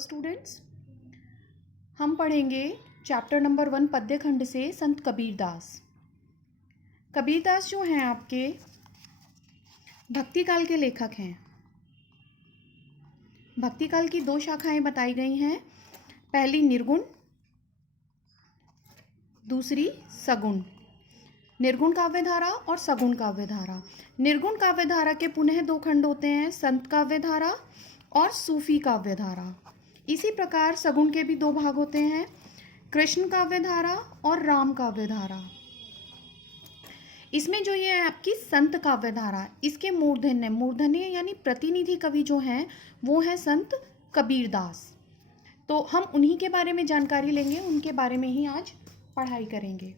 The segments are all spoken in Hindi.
स्टूडेंट्स, हम पढ़ेंगे चैप्टर नंबर 1 पद्य खंड से संत कबीरदास। कबीरदास जो हैं आपके भक्ति काल के लेखक हैं। भक्ति काल की दो शाखाएं बताई गई हैं, पहली निर्गुण, दूसरी सगुण। निर्गुण काव्यधारा और सगुण काव्यधारा। निर्गुण काव्यधारा के पुनः दो खंड होते हैं, संत काव्यधारा और सूफी काव्यधारा। इसी प्रकार सगुण के भी दो भाग होते हैं, कृष्ण काव्यधारा और राम काव्यधारा। इसमें जो ये है आपकी संत काव्यधारा, इसके मूर्धन्य यानी प्रतिनिधि कवि जो हैं वो हैं संत कबीरदास। तो हम उन्हीं के बारे में जानकारी लेंगे, उनके बारे में ही आज पढ़ाई करेंगे।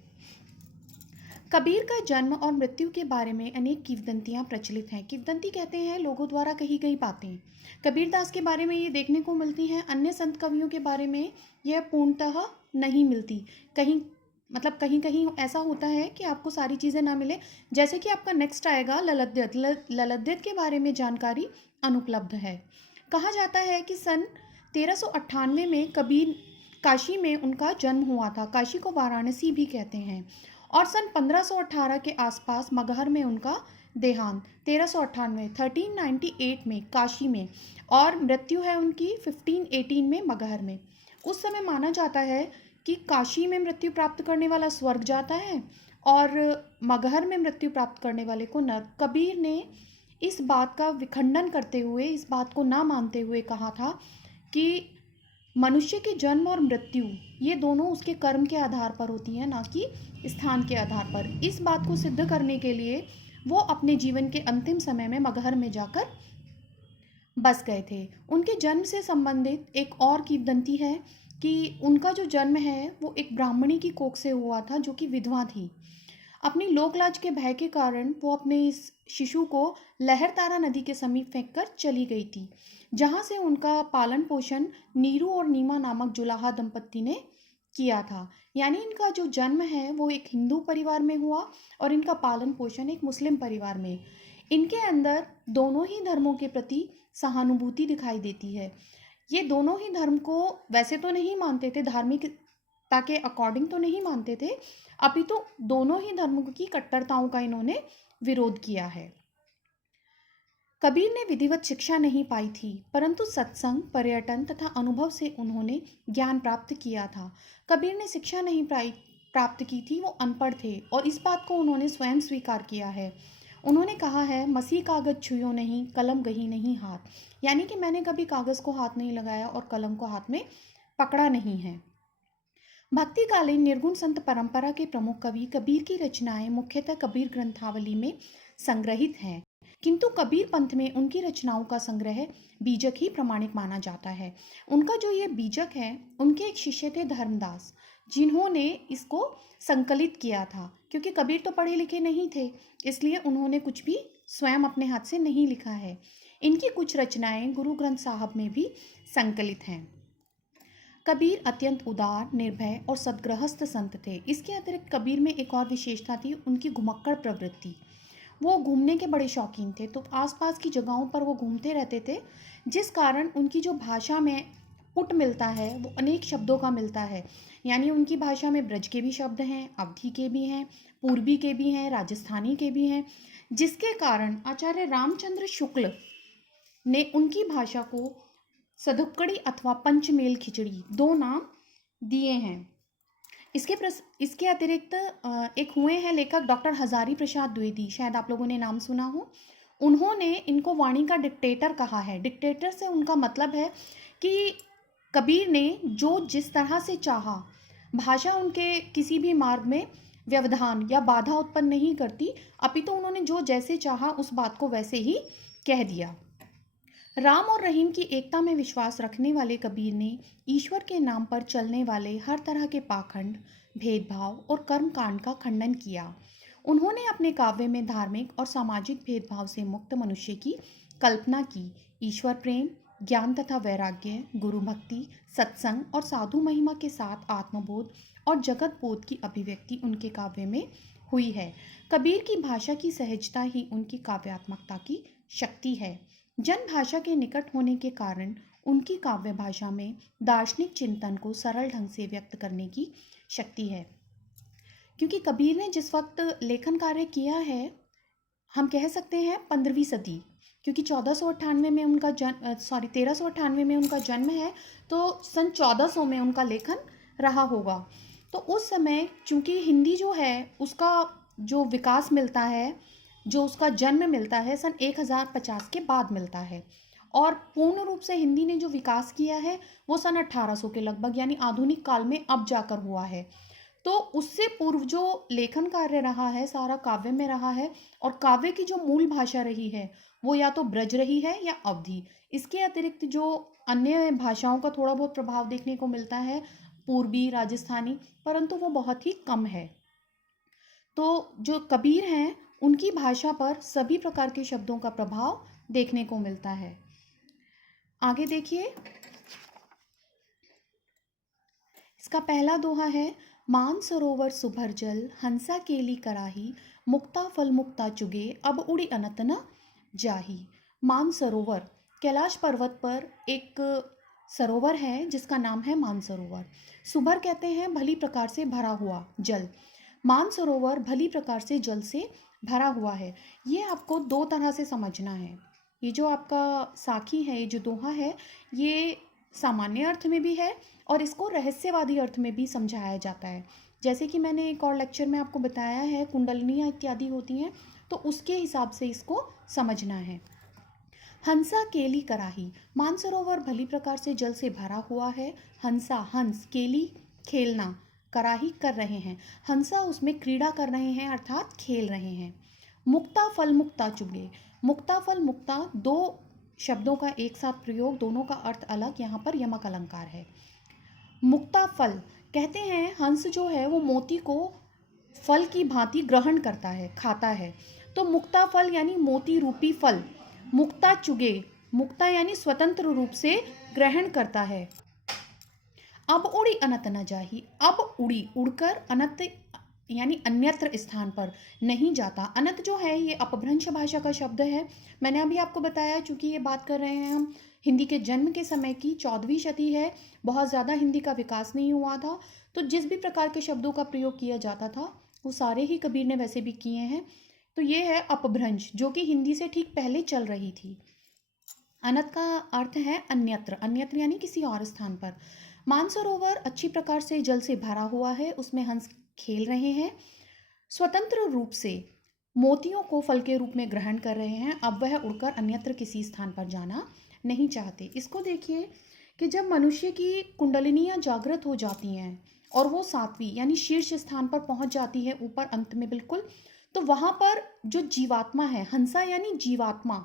कबीर का जन्म और मृत्यु के बारे में अनेक किंवदंतियाँ प्रचलित हैं। किंवदंती कहते हैं लोगों द्वारा कही गई बातें। कबीरदास के बारे में ये देखने को मिलती हैं, अन्य संत कवियों के बारे में यह पूर्णतः नहीं मिलती। कहीं कहीं ऐसा होता है कि आपको सारी चीज़ें ना मिले। जैसे कि आपका नेक्स्ट आएगा ललद्यत। ललद्यत के बारे में जानकारी अनुपलब्ध है। कहा जाता है कि सन 1398 में कबीर काशी में उनका जन्म हुआ था। काशी को वाराणसी भी कहते हैं। और सन 1518 के आसपास मगहर में उनका देहांत 1398 में काशी में, और मृत्यु है उनकी 1518 में मगहर में। उस समय माना जाता है कि काशी में मृत्यु प्राप्त करने वाला स्वर्ग जाता है और मगहर में मृत्यु प्राप्त करने वाले को नरक। कबीर ने इस बात का विखंडन करते हुए, इस बात को ना मानते हुए कहा था कि मनुष्य की जन्म और मृत्यु ये दोनों उसके कर्म के आधार पर होती हैं, ना कि स्थान के आधार पर। इस बात को सिद्ध करने के लिए वो अपने जीवन के अंतिम समय में मगहर में जाकर बस गए थे। उनके जन्म से संबंधित एक और किंवदंती है कि उनका जो जन्म है वो एक ब्राह्मणी की कोख से हुआ था, जो कि विधवा थी। अपनी लोकलाज के भय के कारण वो अपने इस शिशु को लहरतारा नदी के समीप फेंककर चली गई थी, जहाँ से उनका पालन पोषण नीरू और नीमा नामक जुलाहा दंपत्ति ने किया था। यानी इनका जो जन्म है वो एक हिंदू परिवार में हुआ और इनका पालन पोषण एक मुस्लिम परिवार में। इनके अंदर दोनों ही धर्मों के प्रति सहानुभूति दिखाई देती है। ये दोनों ही धर्म को वैसे तो नहीं मानते थे, धार्मिकता के अकॉर्डिंग तो नहीं मानते थे, अपितु दोनों ही धर्मों की कट्टरताओं का इन्होंने विरोध किया है। कबीर ने विधिवत शिक्षा नहीं पाई थी, परंतु सत्संग, पर्यटन तथा अनुभव से उन्होंने ज्ञान प्राप्त किया था। कबीर ने शिक्षा नहीं प्राप्त की थी, वो अनपढ़ थे और इस बात को उन्होंने स्वयं स्वीकार किया है। उन्होंने कहा है, मसीह कागज छुयो नहीं, कलम गही नहीं हाथ। यानी कि मैंने कभी कागज़ को हाथ नहीं लगाया और कलम को हाथ में पकड़ा नहीं है। भक्तिकालीन निर्गुण संत परंपरा के प्रमुख कवि कबीर की रचनाएं मुख्यतः कबीर ग्रंथावली में संग्रहित हैं, किंतु कबीर पंथ में उनकी रचनाओं का संग्रह बीजक ही प्रमाणिक माना जाता है। उनका जो ये बीजक है, उनके एक शिष्य थे धर्मदास, जिन्होंने इसको संकलित किया था। क्योंकि कबीर तो पढ़े लिखे नहीं थे, इसलिए उन्होंने कुछ भी स्वयं अपने हाथ से नहीं लिखा है। इनकी कुछ रचनाएं गुरु ग्रंथ साहब में भी संकलित हैं। कबीर अत्यंत उदार, निर्भय और सद्गृहस्थ संत थे। इसके अतिरिक्त कबीर में एक और विशेषता थी उनकी घुमक्कड़ प्रवृत्ति। वो घूमने के बड़े शौकीन थे, तो आसपास की जगहों पर वो घूमते रहते थे, जिस कारण उनकी जो भाषा में पुट मिलता है वो अनेक शब्दों का मिलता है। यानी उनकी भाषा में ब्रज के भी शब्द हैं, अवधी के भी हैं, पूर्वी के भी हैं, राजस्थानी के भी हैं, जिसके कारण आचार्य रामचंद्र शुक्ल ने उनकी भाषा को सधुक्कड़ी अथवा पंचमेल खिचड़ी दो नाम दिए हैं। इसके अतिरिक्त एक हुए हैं लेखक डॉक्टर हजारी प्रसाद द्विवेदी, शायद आप लोगों ने नाम सुना हो। उन्होंने इनको वाणी का डिक्टेटर कहा है। डिक्टेटर से उनका मतलब है कि कबीर ने जो जिस तरह से चाहा, भाषा उनके किसी भी मार्ग में व्यवधान या बाधा उत्पन्न नहीं करती, अपितु उन्होंने जो जैसे चाहा उस बात को वैसे ही कह दिया। राम और रहीम की एकता में विश्वास रखने वाले कबीर ने ईश्वर के नाम पर चलने वाले हर तरह के पाखंड, भेदभाव और कर्मकांड का खंडन किया। उन्होंने अपने काव्य में धार्मिक और सामाजिक भेदभाव से मुक्त मनुष्य की कल्पना की। ईश्वर प्रेम, ज्ञान तथा वैराग्य, गुरु भक्ति, सत्संग और साधु महिमा के साथ आत्मबोध और जगत बोध की अभिव्यक्ति उनके काव्य में हुई है। कबीर की भाषा की सहजता ही उनकी काव्यात्मकता की शक्ति है। जन भाषा के निकट होने के कारण उनकी काव्य भाषा में दार्शनिक चिंतन को सरल ढंग से व्यक्त करने की शक्ति है। क्योंकि कबीर ने जिस वक्त लेखन कार्य किया है, हम कह सकते हैं 15वीं सदी, क्योंकि 1498 में उनका 1398 में उनका जन्म है, तो सन 1400 में उनका लेखन रहा होगा। तो उस समय चूंकि हिंदी जो है उसका जो विकास मिलता है, जो उसका जन्म मिलता है सन 1050 के बाद मिलता है, और पूर्ण रूप से हिंदी ने जो विकास किया है वो सन 1800 के लगभग, यानी आधुनिक काल में अब जाकर हुआ है। तो उससे पूर्व जो लेखन कार्य रहा है सारा काव्य में रहा है, और काव्य की जो मूल भाषा रही है वो या तो ब्रज रही है या अवधी। इसके अतिरिक्त जो अन्य भाषाओं का थोड़ा बहुत प्रभाव देखने को मिलता है, पूर्वी राजस्थानी, परंतु वो बहुत ही कम है। तो जो कबीर हैं उनकी भाषा पर सभी प्रकार के शब्दों का प्रभाव देखने को मिलता है। आगे देखिए, इसका पहला दोहा है, मान सरोवर सुभर जल, हंसा केली कराही, मुक्ता फल मुक्ता चुगे, अब उड़ी अनत न जाही। मान सरोवर, कैलाश पर्वत पर एक सरोवर है जिसका नाम है मान सरोवर। सुभर कहते हैं भली प्रकार से भरा हुआ जल। मान सरोवर भली प्रकार से जल से भरा हुआ है। ये आपको दो तरह से समझना है। ये जो आपका साखी है, ये जो दोहा है, ये सामान्य अर्थ में भी है और इसको रहस्यवादी अर्थ में भी समझाया जाता है। जैसे कि मैंने एक और लेक्चर में आपको बताया है, कुंडलिनियाँ इत्यादि होती हैं, तो उसके हिसाब से इसको समझना है। हंसा केली कराही, मानसरोवर भली प्रकार से जल से भरा हुआ है। हंसा, हंस, केली खेलना, कराही कर रहे हैं। हंसा उसमें क्रीड़ा कर रहे हैं अर्थात खेल रहे हैं। मुक्ता फल मुक्ता चुगे, मुक्ता फल मुक्ता दो शब्दों का एक साथ प्रयोग, दोनों का अर्थ अलग, यहाँ पर यमक अलंकार है। मुक्ता फल कहते हैं हंस जो है वो मोती को फल की भांति ग्रहण करता है, खाता है। तो मुक्ता फल यानी मोती रूपी फल। मुक्ता चुगे, मुक्ता यानी स्वतंत्र रूप से ग्रहण करता है। अब उड़ी अनत न जाही, अब उड़ी उड़कर, अनत यानी अन्यत्र स्थान पर नहीं जाता। अनत जो है ये अपभ्रंश भाषा का शब्द है। मैंने अभी आपको बताया, चूंकि ये बात कर रहे हैं हम हिंदी के जन्म के समय की, 14वीं शती है, बहुत ज़्यादा हिंदी का विकास नहीं हुआ था, तो जिस भी प्रकार के शब्दों का प्रयोग किया जाता था वो सारे ही कबीर ने वैसे भी किए हैं। तो ये है अपभ्रंश, जो कि हिंदी से ठीक पहले चल रही थी। अनत का अर्थ है अन्यत्र, अन्यत्र यानी किसी और स्थान पर। मानसरोवर अच्छी प्रकार से जल से भरा हुआ है, उसमें हंस खेल रहे हैं, स्वतंत्र रूप से मोतियों को फल के रूप में ग्रहण कर रहे हैं। अब वह उड़कर अन्यत्र किसी स्थान पर जाना नहीं चाहते। इसको देखिए कि जब मनुष्य की कुंडलिनियाँ जागृत हो जाती हैं और वो सातवीं यानी शीर्ष स्थान पर पहुंच जाती है, ऊपर अंत में बिल्कुल, तो वहाँ पर जो जीवात्मा है, हंसा यानी जीवात्मा,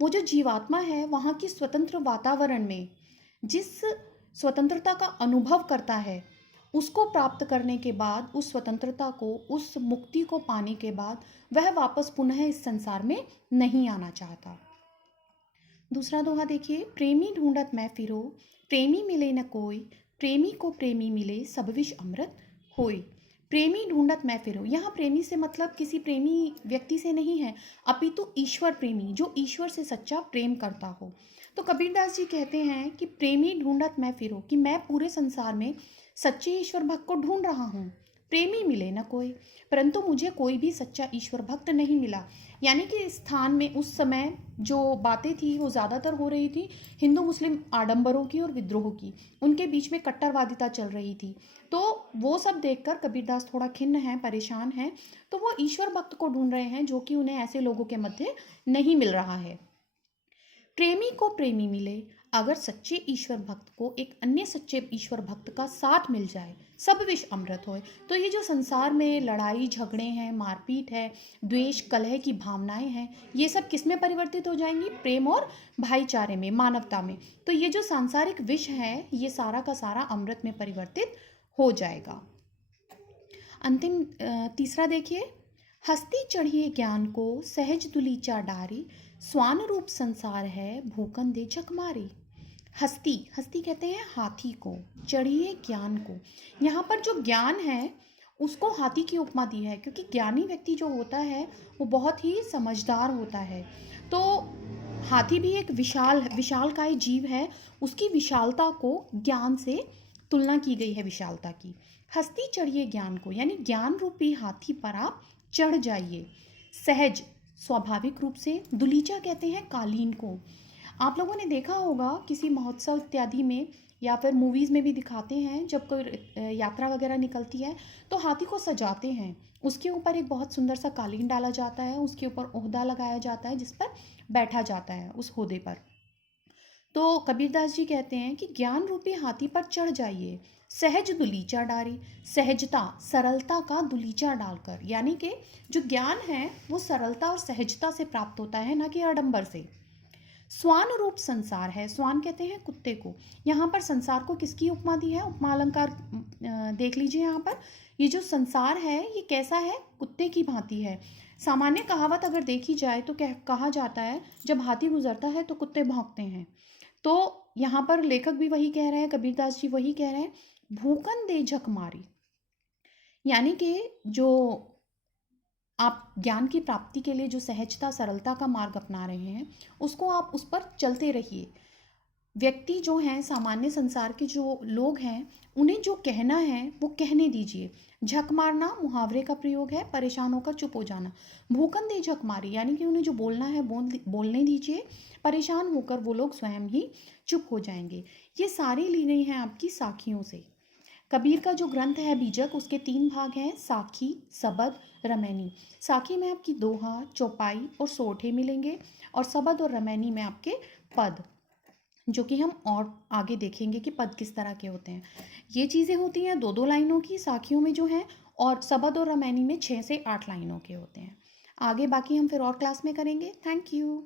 वो जो जीवात्मा है वहाँ की स्वतंत्र वातावरण में जिस स्वतंत्रता का अनुभव करता है, उसको प्राप्त करने के बाद, उस स्वतंत्रता को, उस मुक्ति को पाने के बाद वह वापस पुनः इस संसार में नहीं आना चाहता। दूसरा दोहा देखिए, प्रेमी ढूंढत मैं फिरो, प्रेमी मिले न कोई, प्रेमी को प्रेमी मिले सब विष अमृत होय। प्रेमी ढूंढत मैं फिरो, यहाँ प्रेमी से मतलब किसी प्रेमी व्यक्ति से नहीं है, अपितु ईश्वर प्रेमी, जो ईश्वर से सच्चा प्रेम करता हो। तो कबीरदास जी कहते हैं कि प्रेमी ढूंढत मैं फिरो, कि मैं पूरे संसार में सच्चे ईश्वर भक्त को ढूंढ रहा हूँ। प्रेमी मिले न कोई, परंतु मुझे कोई भी सच्चा ईश्वर भक्त नहीं मिला। यानी कि स्थान में उस समय जो बातें थी वो ज़्यादातर हो रही थी हिंदू मुस्लिम आडंबरों की और विद्रोह की, उनके बीच में कट्टरवादिता चल रही थी। तो वो सब देखकर कबीरदास थोड़ा खिन्न हैं, परेशान हैं, तो वो ईश्वर भक्त को ढूंढ रहे हैं जो कि उन्हें ऐसे लोगों के मध्य नहीं मिल रहा है। प्रेमी को प्रेमी मिले, अगर सच्चे ईश्वर भक्त को एक अन्य सच्चे ईश्वर भक्त का साथ मिल जाए, सब विष अमृत होए। तो ये जो संसार में लड़ाई झगड़े हैं, मारपीट है, द्वेष कलह की भावनाएं हैं, ये सब किस में परिवर्तित हो जाएंगी? प्रेम और भाईचारे में, मानवता में। तो ये जो सांसारिक विष है ये सारा का सारा अमृत में परिवर्तित हो जाएगा। अंतिम तीसरा देखिए, हस्ती चढ़िए ज्ञान को, सहज दुलीचा डारी, स्वान रूप संसार है, भूकन दे चकमारी। हस्ती, हस्ती कहते हैं हाथी को, चढ़िए ज्ञान को, यहाँ पर जो ज्ञान है उसको हाथी की उपमा दी है, क्योंकि ज्ञानी व्यक्ति जो होता है वो बहुत ही समझदार होता है। तो हाथी भी एक विशालकाय जीव है, उसकी विशालता को ज्ञान से तुलना की गई है विशालता की। हस्ती चढ़िए ज्ञान को, यानी ज्ञान रूपी हाथी पर आप चढ़ जाइए। सहज, स्वाभाविक रूप से। दुलीचा कहते हैं कालीन को। आप लोगों ने देखा होगा किसी महोत्सव इत्यादि में या फिर मूवीज़ में भी दिखाते हैं, जब कोई यात्रा वगैरह निकलती है तो हाथी को सजाते हैं, उसके ऊपर एक बहुत सुंदर सा कालीन डाला जाता है, उसके ऊपर ओहदा लगाया जाता है जिस पर बैठा जाता है उस ओहदे पर। तो कबीरदास जी कहते हैं कि ज्ञान रूपी हाथी पर चढ़ जाइए, सहज दुलीचा डारी। सहजता, सरलता का दुलीचा डालकर, यानी कि जो ज्ञान है वो सरलता और सहजता से प्राप्त होता है, ना कि आडंबर से। स्वान रूप संसार है। स्वान कहते हैं कुत्ते को। यहाँ पर संसार को किसकी उपमा दी है? उपमा अलंकार देख लीजिए। यहाँ पर ये जो संसार है ये कैसा है? कुत्ते की भांति है। सामान्य कहावत अगर देखी जाए तो कहा जाता है, जब हाथी गुजरता है तो कुत्ते भौंकते हैं। तो यहाँ पर लेखक भी वही कह रहे हैं, कबीरदास जी वही कह रहे हैं, भूकन दे झक मारी। यानी कि जो आप ज्ञान की प्राप्ति के लिए जो सहजता सरलता का मार्ग अपना रहे हैं, उसको आप उस पर चलते रहिए। व्यक्ति जो हैं, सामान्य संसार के जो लोग हैं, उन्हें जो कहना है वो कहने दीजिए। झक मारना मुहावरे का प्रयोग है, परेशान होकर चुप हो जाना। भूकन दे झक मारी, यानी कि उन्हें जो बोलना है बोलने दीजिए, परेशान होकर वो लोग स्वयं ही चुप हो जाएंगे। ये सारी ली गई हैं आपकी साखियों से। कबीर का जो ग्रंथ है बीजक, उसके 3 भाग हैं, साखी, सबद, रमैनी। साखी में आपकी दोहा, चौपाई और सोठे मिलेंगे, और सबद और रमैनी में आपके पद, जो कि हम और आगे देखेंगे कि पद किस तरह के होते हैं। ये चीज़ें होती हैं 2-2 लाइनों की साखियों में जो हैं, और सबद और रमैनी में 6 से 8 लाइनों के होते हैं। आगे बाकी हम फिर और क्लास में करेंगे। Thank you.